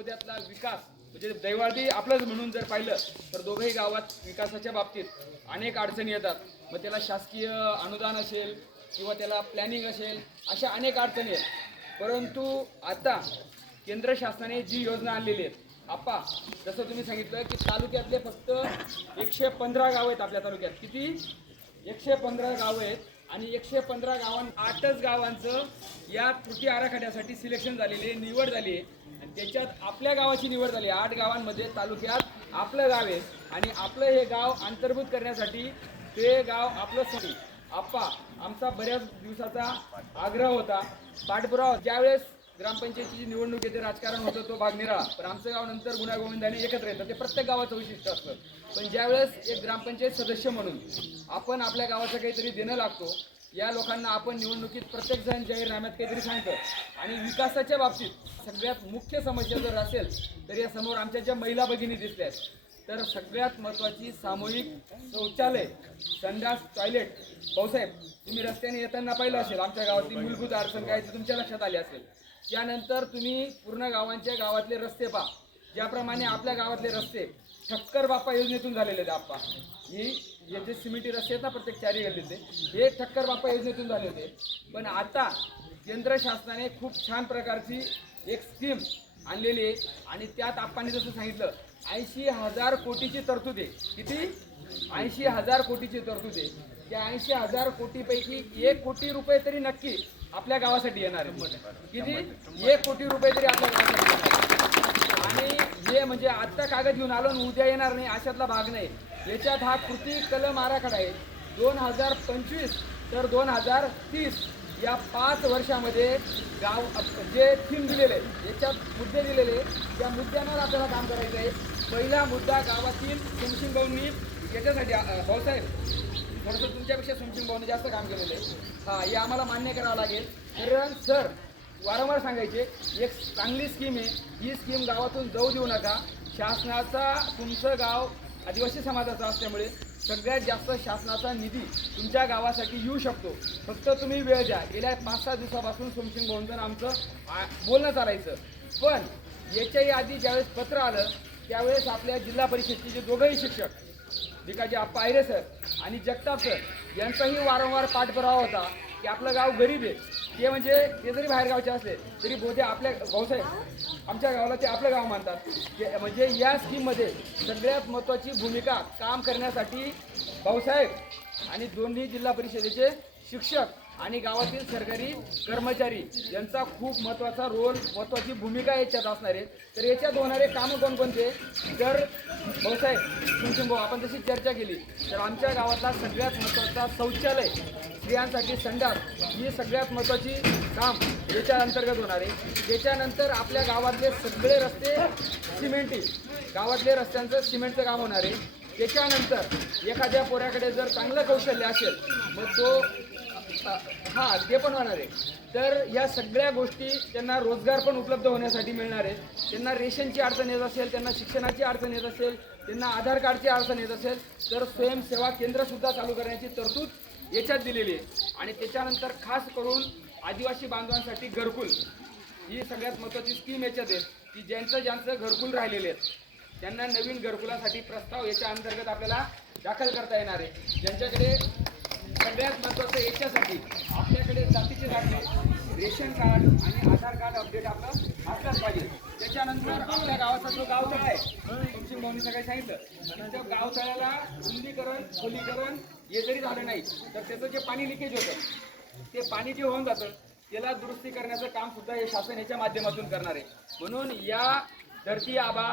बोध्यातला विकास म्हणजे दैवाळी आपलंच म्हणून जर पाहिलं तर दोघंही गावात विकासाच्या बाबतीत अनेक अडचणी येतात. मग त्याला शासकीय अनुदान असेल किंवा त्याला प्लॅनिंग असेल, अशा अनेक अडचणी आहेत. परंतु आता केंद्र शासनाने जी योजना आणलेली आहे आप्पा, जसं तुम्ही सांगितलं की तालुक्यातले फक्त 115 गाव आहेत आपल्या तालुक्यात. किती? 115 गावं आहेत आणि 115 8च गावांचं या कृती आराखड्यासाठी सिलेक्शन झालेले, निवड झाली आहे आणि त्याच्यात आपल्या गावाची निवड झाली. 8 गावांमध्ये तालुक्यात आपलं गाव आहे आणि आपलं हे गाव अंतर्भूत करण्यासाठी ते गाव आपलं सरी आप्पा, आमचा बऱ्याच दिवसाचा आग्रह होता, पाठपुरावा. ज्यावेळेस ग्रामपंचायतीची निवडणूक येते, राजकारण होतं, तो भाग निराळा. पण आमचं गाव नंतर गुण्यागोविंदाने एकत्र येतं, ते प्रत्येक गावाचं वैशिष्ट्य असतं. पण ज्यावेळेस एक ग्रामपंचायत सदस्य म्हणून आपण आपल्या गावाचं काहीतरी देणं लागतो, या लोकांना आपण निवडणुकीत प्रत्येकजण जाहीरनाम्यात काहीतरी सांगतं आणि विकासाच्या बाबतीत सगळ्यात मुख्य समस्या जर असेल तर या समोर आमच्या ज्या महिला भगिनी दिसल्यात, तर सगळ्यात महत्त्वाची सामूहिक शौचालय, संडास, टॉयलेट. भाऊसाहेब, तुम्ही रस्त्याने येताना पाहिलं असेल आमच्या गावातील मूलभूत अडचण काय ते तुमच्या लक्षात आली असेल. त्यानंतर तुम्ही पूर्ण गावातले रस्ते पहा. ज्याप्रमाणे आपल्या गावातले रस्ते ठक्कर बाप्पा योजनेतून झालेले आहेत आप्पा. हे जे सिमेंटी रस्ते आहेत ना प्रत्येक 4 गल्लीतले, हे ठक्कर बाप्पा योजनेतून झाले होते. पण आता केंद्र शासनाने खूप छान प्रकारची एक स्कीम आणलेली आहे आणि त्यात आप्पांनी जसं सांगितलं 80,000 कोटीची तरतूद आहे. किती? 80,000 कोटीची तरतूद आहे. त्या 80,000 कोटीपैकी 1 कोटी रुपये तरी नक्की आपल्या गावासाठी येणार आहे. किती? 1 कोटी रुपये तरी आपल्या गावासाठी येणार. आणि हे म्हणजे आत्ता कागद घेऊन आलो आणि उद्या येणार नाही अशातला भाग नाही. याच्यात हा कृती कलम आराखडा आहे 2025 तर 2030 या 5 वर्षामध्ये गाव जे थीम दिलेले, याच्यात मुद्दे दिलेले, त्या मुद्द्यांवर आपल्याला काम करायचं आहे. पहिला मुद्दा गावातील सोमसिंग भाऊंनी याच्यासाठी, भाऊसाहेब थोडंसं तुमच्यापेक्षा सोमसिंग भाऊंनी जास्त काम केलेलं आहे. हां, हे आम्हाला मान्य करावं लागेल. कारण सर वारंवार सांगायचे एक चांगली स्कीम आहे, ही स्कीम गावातून जाऊ देऊ नका. शासनाचा, तुमचं गाव आदिवासी समाजाचा असल्यामुळे सगळ्यात जास्त शासनाचा निधी तुमच्या गावासाठी येऊ शकतो. फक्त तुम्ही वेळ द्या. गेल्या 5-6 दिवसापासून सोमसिंग भाऊंचं आमचं बोलणं चालायचं. पण याच्याही आधी ज्यावेळेस पत्र आलं त्यावेळेस आपल्या जिल्हा परिषदचे जे दोघंही शिक्षक भिकाजी आप्पा आयरे सर आणि जगताप सर यांचाही वारंवार पाठपुरावा होता की आपलं गाव गरीब आहे. ते म्हणजे ते जरी बाहेरगावचे असले तरी बोधे आपल्या भाऊसाहेब आमच्या गावाला ते आपलं गाव मानतात. ते म्हणजे या स्कीममध्ये सगळ्यात महत्त्वाची भूमिका काम करण्यासाठी भाऊसाहेब आणि दोन्ही जिल्हा परिषदेचे शिक्षक आणि गावातील सरकारी कर्मचारी यांचा खूप महत्त्वाचा रोल, महत्त्वाची भूमिका याच्यात असणार आहे. तर याच्यात होणारे कामं कोणकोणते? तर भाऊसाहेब सोमसिंग भाऊ, आपण जशी चर्चा केली तर आमच्या गावातला सगळ्यात महत्त्वाचा शौचालय, स्त्रियांसाठी संडास, ही सगळ्यात महत्त्वाची काम याच्या अंतर्गत होणार आहे. त्याच्यानंतर आपल्या गावातले सगळे रस्ते सिमेंटी, गावातले रस्त्यांचं सिमेंटचं काम होणार आहे. त्याच्यानंतर एखाद्या पोऱ्याकडे जर चांगलं कौशल्य असेल मग तो हां ते पण होणार आहे. तर या सगळ्या गोष्टी त्यांना रोजगार पण उपलब्ध होण्यासाठी मिळणार आहे. त्यांना रेशनची अडचण येत असेल, त्यांना शिक्षणाची अडचण येत असेल, त्यांना आधार कार्डची अडचण येत असेल तर स्वयंसेवा केंद्रसुद्धा चालू करण्याची तरतूद याच्यात दिलेली आहे. आणि त्याच्यानंतर खास करून आदिवासी बांधवांसाठी घरकुल, ही सगळ्यात महत्त्वाची स्कीम याच्यात आहे की ज्यांचं घरकुल राहिलेले आहेत त्यांना नवीन घरकुलासाठी प्रस्ताव याच्या अंतर्गत आपल्याला दाखल करता येणार आहे. ज्यांच्याकडे सगळ्यात महत्त्वाचं याच्यासाठी आपल्याकडे जातीचे दाखले, रेशन कार्ड आणि आधार कार्ड अपडेट आपलं असलंच पाहिजे. त्याच्यानंतर आपल्या गावाचा जो गावतळा आहे, सोमसिंग भाऊंनी सगळं सांगितलं, त्या गावतळ्याला रुंदीकरण, खोलीकरण हे जरी झालं नाही तर त्याचं जे पाणी लिकेज होतं ते पाणी जे होऊन जातं त्याला दुरुस्ती करण्याचं काम सुद्धा हे शासन याच्या माध्यमातून करणार आहे. म्हणून या धरती आबा